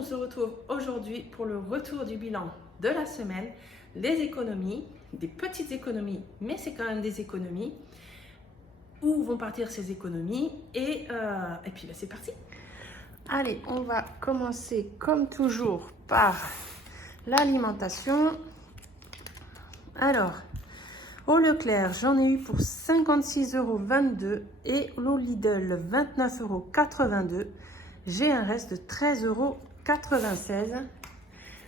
on se retrouve aujourd'hui pour le retour du bilan de la semaine, les économies, des petites économies, mais c'est quand même des économies. Où vont partir ces économies et puis là, c'est parti. Allez, on va commencer comme toujours par l'alimentation. Alors, au Leclerc, j'en ai eu pour 56,22 € et au Lidl 29,82 €. J'ai un reste de 13,96 €.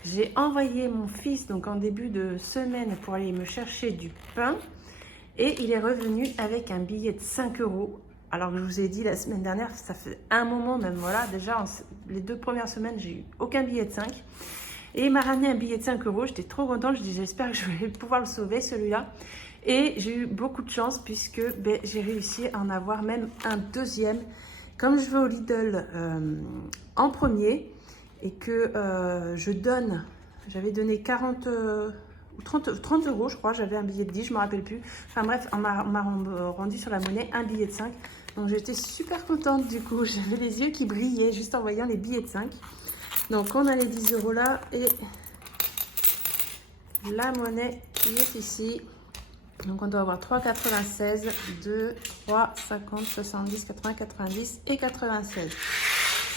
J'ai envoyé mon fils donc en début de semaine pour aller me chercher du pain et il est revenu avec un billet de 5 €. Alors que je vous ai dit la semaine dernière, ça fait un moment même, voilà, déjà les 2 premières semaines, j'ai eu aucun billet de 5. Et il m'a ramené un billet de 5 €, j'étais trop contente, je dis j'espère que je vais pouvoir le sauver celui-là. Et j'ai eu beaucoup de chance puisque j'ai réussi à en avoir même un deuxième. Comme je vais au Lidl en premier et que je donne, j'avais donné 40 ou 30 € je crois, j'avais un billet de 10, je ne me rappelle plus. Enfin bref, on m'a rendu sur la monnaie un billet de 5. Donc j'étais super contente du coup, j'avais les yeux qui brillaient juste en voyant les billets de 5. Donc on a les 10 € là et la monnaie qui est ici. Donc on doit avoir 3,96, 2, 3, 50, 70, 80, 90 et 96.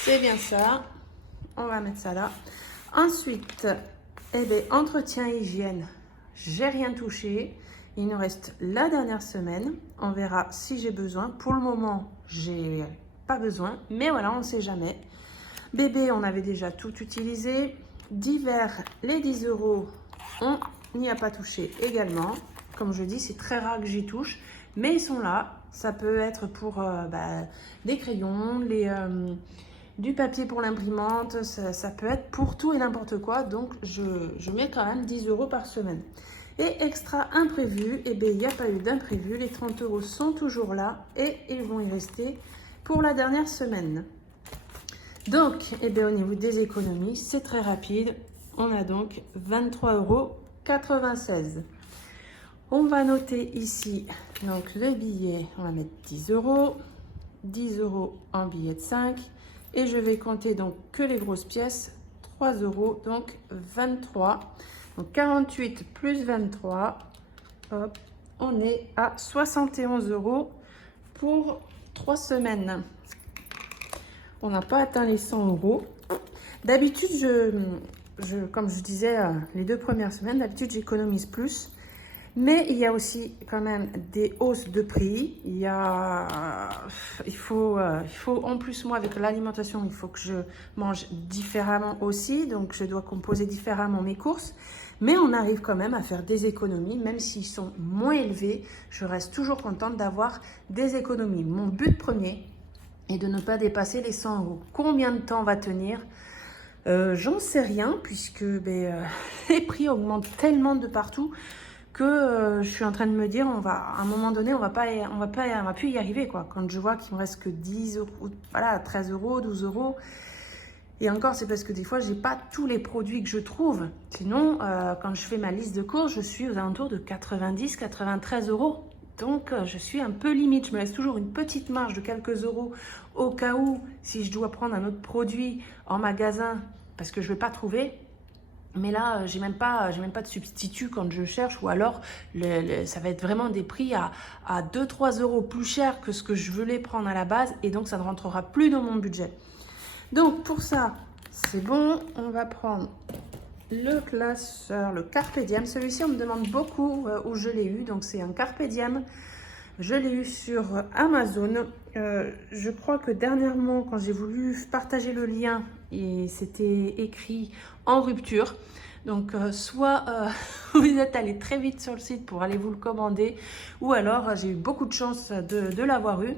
C'est bien ça. On va mettre ça là. Ensuite, entretien hygiène, j'ai rien touché. Il nous reste la dernière semaine. On verra si j'ai besoin. Pour le moment, j'ai pas besoin. Mais voilà, on ne sait jamais. Bébé, on avait déjà tout utilisé. Divers, les 10 €, on n'y a pas touché également. Comme je dis, c'est très rare que j'y touche. Mais ils sont là. Ça peut être pour des crayons, du papier pour l'imprimante. Ça peut être pour tout et n'importe quoi. Donc, je mets quand même 10 € par semaine. Et extra imprévu, il n'y a pas eu d'imprévu. Les 30 € sont toujours là et ils vont y rester pour la dernière semaine. Donc, au niveau des économies, c'est très rapide. On a donc 23,96 €. On va noter ici donc le billet, on va mettre 10 €, 10 € en billet de 5 et je vais compter donc que les grosses pièces, 3 €, donc 23. Donc 48 plus 23, hop, on est à 71 € pour 3 semaines. On n'a pas atteint les 100 €. D'habitude, comme je disais, les 2 premières semaines, d'habitude j'économise plus. Mais il y a aussi quand même des hausses de prix. Il faut en plus, moi avec l'alimentation, il faut que je mange différemment aussi. Donc je dois composer différemment mes courses. Mais on arrive quand même à faire des économies, même s'ils sont moins élevés. Je reste toujours contente d'avoir des économies. Mon but premier est de ne pas dépasser les 100 €. Combien de temps va tenir ? J'en sais rien puisque les prix augmentent tellement de partout que je suis en train de me dire, à un moment donné, on va plus y arriver, quoi. Quand je vois qu'il me reste que 10 €, voilà, 13 €, 12 €. Et encore, c'est parce que des fois, j'ai pas tous les produits que je trouve. Sinon, quand je fais ma liste de courses, je suis aux alentours de 90, 93 €. Donc, je suis un peu limite. Je me laisse toujours une petite marge de quelques euros au cas où, si je dois prendre un autre produit en magasin, parce que je ne vais pas trouver. Mais là, j'ai même pas de substitut quand je cherche, ou alors ça va être vraiment des prix à 2-3 € plus cher que ce que je voulais prendre à la base, et donc ça ne rentrera plus dans mon budget. Donc pour ça, c'est bon, on va prendre le classeur, le Carpe Diem. Celui-ci, on me demande beaucoup où je l'ai eu, donc c'est un Carpe Diem. Je l'ai eu sur Amazon. Je crois que dernièrement, quand j'ai voulu partager le lien, c'était écrit en rupture. Donc, soit vous êtes allé très vite sur le site pour aller vous le commander, ou alors j'ai eu beaucoup de chance de l'avoir eu.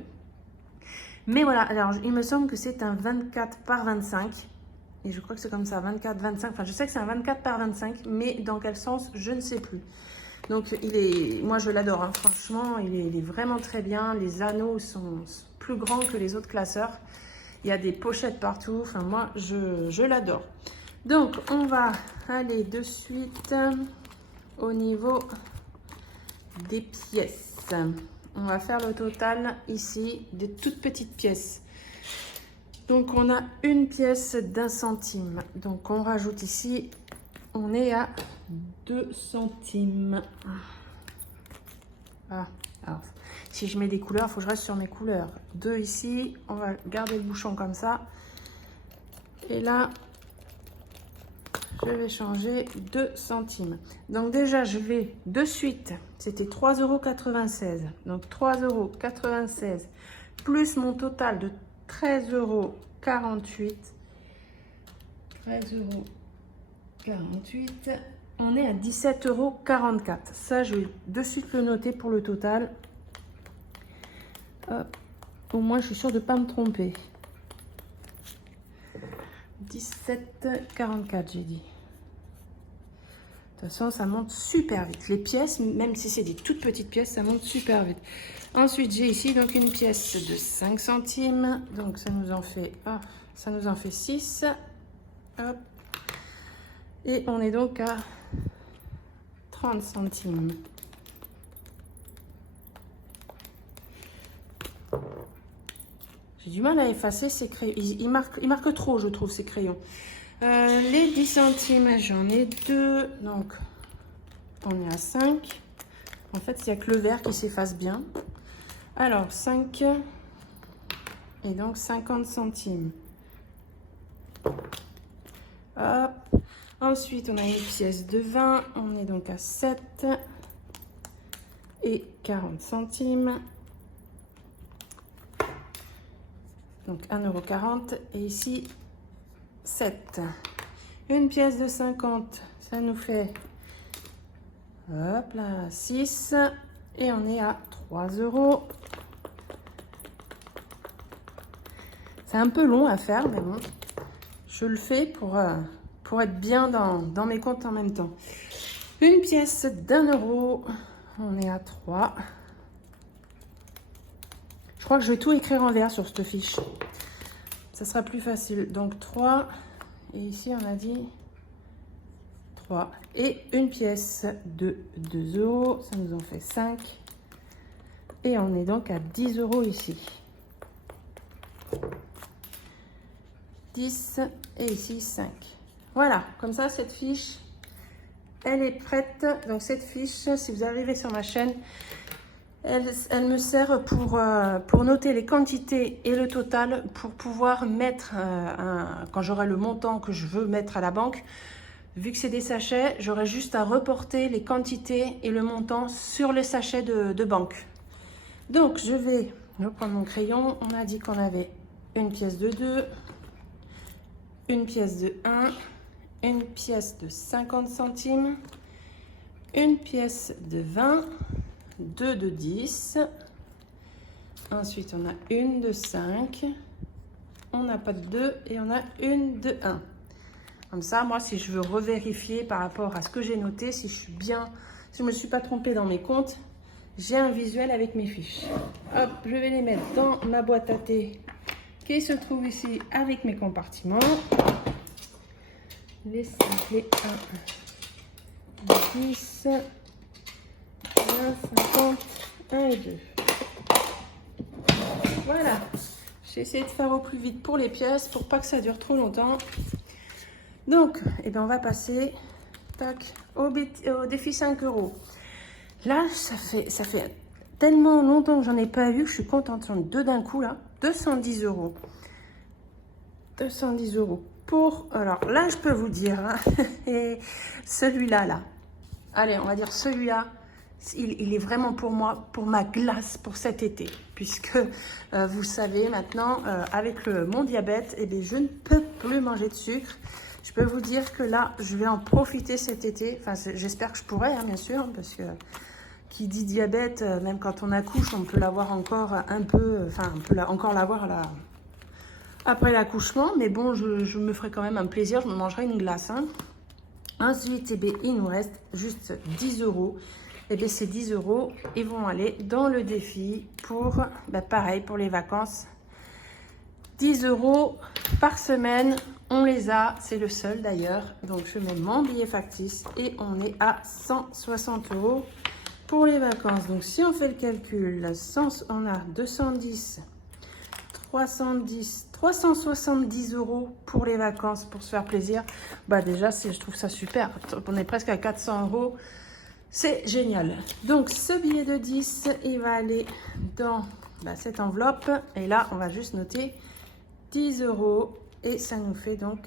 Mais voilà, alors il me semble que c'est un 24 par 25. Et je crois que c'est comme ça, 24-25. Enfin, je sais que c'est un 24 par 25, mais dans quel sens, je ne sais plus. Donc, moi, je l'adore. Hein. Franchement, il est vraiment très bien. Les anneaux sont plus grands que les autres classeurs. Il y a des pochettes partout. Enfin, moi, je l'adore. Donc, on va aller de suite au niveau des pièces. On va faire le total ici des toutes petites pièces. Donc on a une pièce d'1 centime. Donc on rajoute ici, on est à 2 centimes. Ah, alors si je mets des couleurs, il faut que je reste sur mes couleurs. 2 ici, on va garder le bouchon comme ça. Et là, je vais changer 2 centimes. Donc déjà, je vais de suite, c'était 3,96 €. Donc 3,96 € plus mon total de 13,48 €. 13,48 €. On est à 17,44 €. Ça, je vais de suite le noter pour le total. Hop. Au moins, je suis sûre de ne pas me tromper. 17,44 j'ai dit. De toute façon, ça monte super vite. Les pièces, même si c'est des toutes petites pièces, ça monte super vite. Ensuite, j'ai ici donc une pièce de 5 centimes. Donc, ça nous en fait 6. Hop. Et on est donc à 30 centimes. J'ai du mal à effacer ces crayons. Ils marquent trop, je trouve, ces crayons. Les 10 centimes, j'en ai 2. Donc, on est à 5. En fait, il n'y a que le vert qui s'efface bien. Alors, 5. Et donc, 50 centimes. Hop. Ensuite, on a une pièce de 20. On est donc à 7. Et 40 centimes. Donc 1,40 € et ici 7. Une pièce de 50, ça nous fait hop là 6 et on est à 3 €. C'est un peu long à faire, mais bon, je le fais pour être bien dans mes comptes en même temps. Une pièce d'1 €, on est à 3. Je crois que je vais tout écrire en vert sur cette fiche. Ça sera plus facile. Donc 3. Et ici, on a dit 3. Et une pièce de 2 €. Ça nous en fait 5. Et on est donc à 10 € ici. 10. Et ici, 5. Voilà. Comme ça, cette fiche, elle est prête. Donc cette fiche, si vous arrivez sur ma chaîne, elle me sert pour noter les quantités et le total pour pouvoir mettre, quand j'aurai le montant que je veux mettre à la banque, vu que c'est des sachets, j'aurai juste à reporter les quantités et le montant sur les sachets de banque. Donc, je vais reprendre mon crayon. On a dit qu'on avait une pièce de 2, une pièce de 1, une pièce de 50 centimes, une pièce de 20, 2 de 10, ensuite on a une de 5, on n'a pas de 2 et on a une de 1. Comme ça, moi, si je veux revérifier par rapport à ce que j'ai noté, si je suis bien, si je ne me suis pas trompée dans mes comptes, j'ai un visuel avec mes fiches. Hop, je vais les mettre dans ma boîte à thé qui se trouve ici avec mes compartiments. Les 5, les 1, les 10, 50, 1 et 2. Voilà. J'ai essayé de faire au plus vite pour les pièces pour pas que ça dure trop longtemps. Donc, eh bien, on va passer tac, au défi 5 €. Là, ça fait tellement longtemps que j'en ai pas vu que je suis contente. J'en ai 2 d'un coup là. 210 €. 210 € pour... Alors là, je peux vous dire, hein, et celui-là, là. Allez, on va dire celui-là. Il est vraiment pour moi, pour ma glace pour cet été. Puisque vous savez maintenant, avec mon diabète, eh bien, je ne peux plus manger de sucre. Je peux vous dire que là, je vais en profiter cet été. Enfin, j'espère que je pourrai, hein, bien sûr, parce que qui dit diabète, même quand on accouche, on peut l'avoir encore un peu... Enfin, on peut encore l'avoir après l'accouchement. Mais bon, je me ferai quand même un plaisir. Je me mangerai une glace. Hein. Ensuite, eh bien, il nous reste juste 10 €. Et bien, ces 10 €, ils vont aller dans le défi pour, ben, pareil, pour les vacances. 10 € par semaine, on les a, c'est le seul d'ailleurs. Donc, je mets mon billet factice et on est à 160 € pour les vacances. Donc, si on fait le calcul, on a 210, 370 € pour les vacances, pour se faire plaisir. Bah déjà, je trouve ça super. On est presque à 400 €. C'est génial. Donc, ce billet de 10, il va aller dans cette enveloppe. Et là, on va juste noter 10 €. Et ça nous fait donc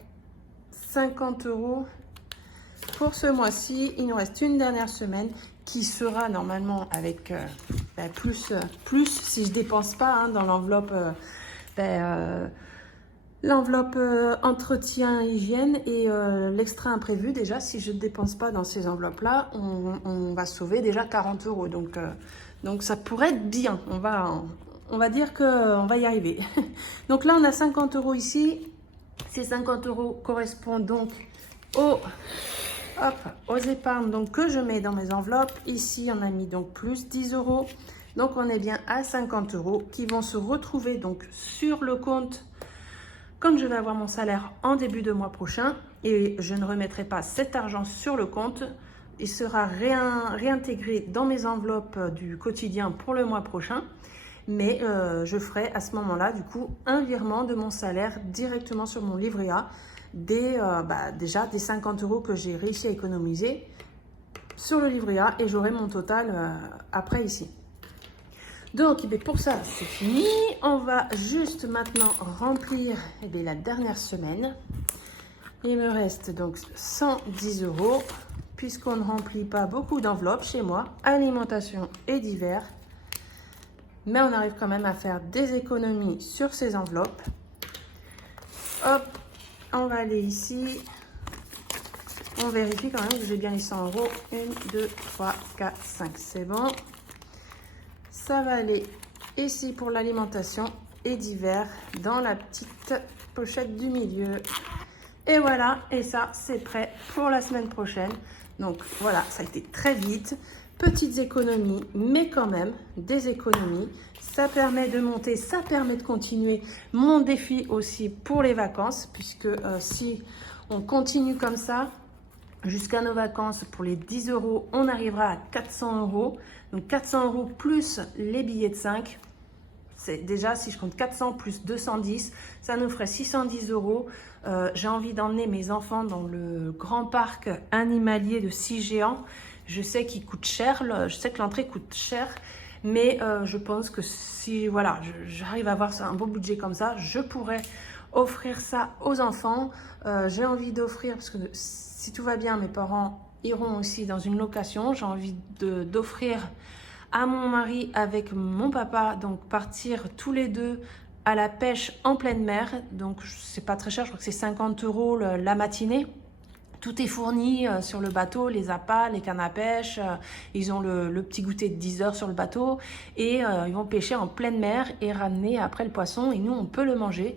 50 € pour ce mois-ci. Il nous reste une dernière semaine qui sera normalement avec plus si je dépense pas dans l'enveloppe l'enveloppe entretien hygiène et l'extra imprévu. Déjà, si je ne dépense pas dans ces enveloppes là, on va sauver déjà 40 €. Donc ça pourrait être bien. On va dire qu'on va y arriver. Donc là, on a 50 € ici. Ces 50 € correspondent donc aux épargnes donc, que je mets dans mes enveloppes. Ici, on a mis donc plus 10 €. Donc, on est bien à 50 € qui vont se retrouver donc sur le compte quand je vais avoir mon salaire en début de mois prochain. Et je ne remettrai pas cet argent sur le compte. Il sera réintégré dans mes enveloppes du quotidien pour le mois prochain. Mais je ferai à ce moment-là, du coup, un virement de mon salaire directement sur mon livret A. Déjà des 50 € que j'ai réussi à économiser sur le livret A et j'aurai mon total après ici. Donc pour ça c'est fini. On va juste maintenant remplir la dernière semaine. Il me reste donc 110 € puisqu'on ne remplit pas beaucoup d'enveloppes chez moi, alimentation et divers. Mais on arrive quand même à faire des économies sur ces enveloppes. Hop. On va aller ici. On vérifie quand même que j'ai bien les 100 €. 1, 2, 3, 4, 5. C'est bon. Ça va aller ici pour l'alimentation et divers dans la petite pochette du milieu. Et voilà. Et ça, c'est prêt pour la semaine prochaine. Donc voilà, ça a été très vite. Petites économies, mais quand même des économies. Ça permet de monter, ça permet de continuer mon défi aussi pour les vacances, puisque si on continue comme ça, jusqu'à nos vacances, pour les 10 €, on arrivera à 400 €. Donc 400 € plus les billets de 5. C'est déjà, si je compte 400 plus 210, ça nous ferait 610 €. J'ai envie d'emmener mes enfants dans le grand parc animalier de 6 géants. Je sais qu'il coûte cher, je sais que l'entrée coûte cher, mais je pense que si j'arrive à avoir un beau budget comme ça, je pourrais offrir ça aux enfants. J'ai envie d'offrir, parce que si tout va bien, mes parents iront aussi dans une location. J'ai envie d'offrir à mon mari avec mon papa, donc partir tous les deux à la pêche en pleine mer. Donc c'est pas très cher, je crois que c'est 50 € la matinée. Tout est fourni sur le bateau, les appâts, les cannes à pêche, ils ont le petit goûter de 10 heures sur le bateau et ils vont pêcher en pleine mer et ramener après le poisson et nous on peut le manger.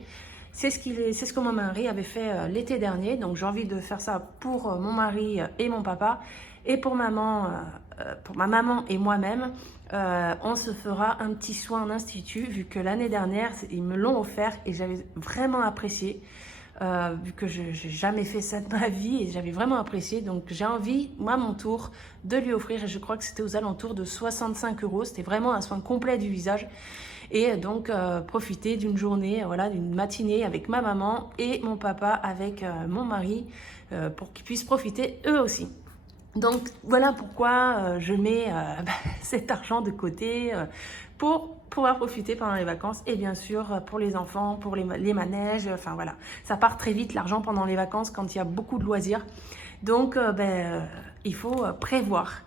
C'est ce que mon mari avait fait l'été dernier, donc j'ai envie de faire ça pour mon mari et mon papa. Et pour ma maman et moi-même, on se fera un petit soin en institut, vu que l'année dernière, ils me l'ont offert et j'avais vraiment apprécié. Vu que je n'ai jamais fait ça de ma vie et j'avais vraiment apprécié. Donc j'ai envie, moi à mon tour, de lui offrir, et je crois que c'était aux alentours de 65 €. C'était vraiment un soin complet du visage. Et donc profiter d'une journée, d'une matinée avec ma maman et mon papa avec mon mari pour qu'ils puissent profiter eux aussi. Donc voilà pourquoi je mets cet argent de côté pour pouvoir profiter pendant les vacances et bien sûr pour les enfants, pour les manèges, enfin voilà. Ça part très vite l'argent pendant les vacances quand il y a beaucoup de loisirs. Donc il faut prévoir.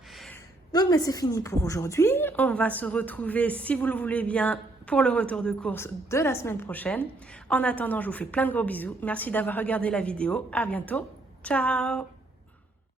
Donc c'est fini pour aujourd'hui. On va se retrouver, si vous le voulez bien, pour le retour de course de la semaine prochaine. En attendant, je vous fais plein de gros bisous. Merci d'avoir regardé la vidéo. À bientôt. Ciao!